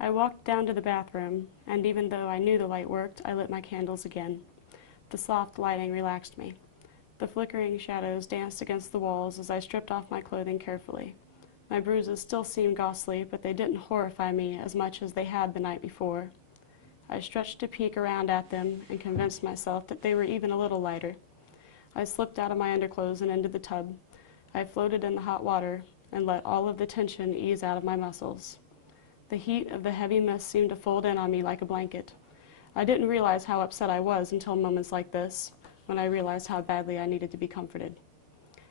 I walked down to the bathroom, and even though I knew the light worked, I lit my candles again. The soft lighting relaxed me. The flickering shadows danced against the walls as I stripped off my clothing carefully. My bruises still seemed ghastly, but they didn't horrify me as much as they had the night before. I stretched to peek around at them and convinced myself that they were even a little lighter. I slipped out of my underclothes and into the tub. I floated in the hot water and let all of the tension ease out of my muscles. The heat of the heavy mist seemed to fold in on me like a blanket. I didn't realize how upset I was until moments like this, when I realized how badly I needed to be comforted.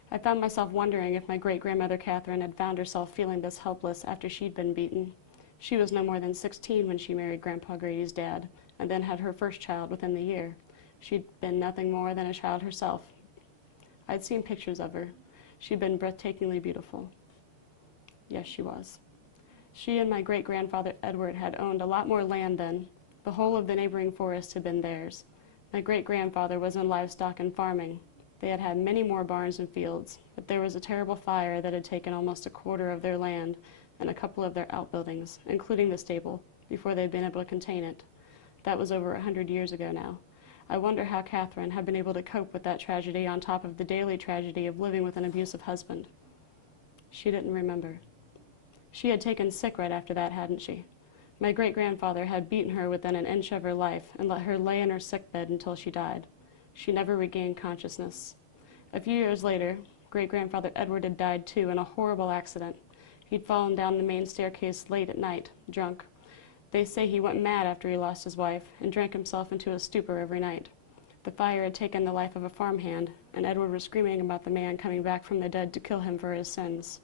I found myself wondering if my great-grandmother Catherine had found herself feeling this helpless after she'd been beaten. She was no more than 16 when she married Grandpa Grady's dad, and then had her first child within the year. She'd been nothing more than a child herself. I'd seen pictures of her. She'd been breathtakingly beautiful. Yes, she was. She and my great-grandfather Edward had owned a lot more land then. The whole of the neighboring forest had been theirs. My great-grandfather was in livestock and farming. They had had many more barns and fields, but there was a terrible fire that had taken almost a quarter of their land and a couple of their outbuildings, including the stable, before they'd been able to contain it. That was over 100 years ago now. I wonder how Catherine had been able to cope with that tragedy on top of the daily tragedy of living with an abusive husband. She didn't remember. She had taken sick right after that, hadn't she? My great-grandfather had beaten her within an inch of her life and let her lay in her sickbed until she died. She never regained consciousness. A few years later, great-grandfather Edward had died too in a horrible accident. He'd fallen down the main staircase late at night, drunk. They say he went mad after he lost his wife and drank himself into a stupor every night. The fire had taken the life of a farmhand, and Edward was screaming about the man coming back from the dead to kill him for his sins.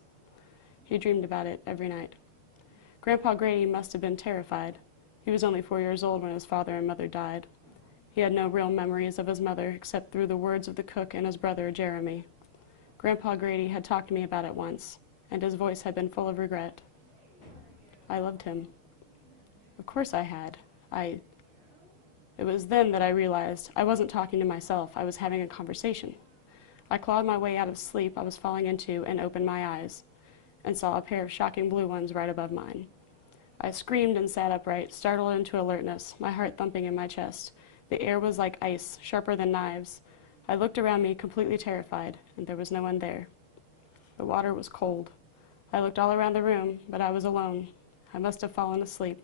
He dreamed about it every night. Grandpa Grady must have been terrified. He was only 4 years old when his father and mother died. He had no real memories of his mother except through the words of the cook and his brother, Jeremy. Grandpa Grady had talked to me about it once, and his voice had been full of regret. I loved him. Of course I had. It was then that I realized I wasn't talking to myself, I was having a conversation. I clawed my way out of sleep I was falling into and opened my eyes, and saw a pair of shocking blue ones right above mine. I screamed and sat upright, startled into alertness, my heart thumping in my chest. The air was like ice, sharper than knives. I looked around me, completely terrified, and there was no one there. The water was cold. I looked all around the room, but I was alone. I must have fallen asleep.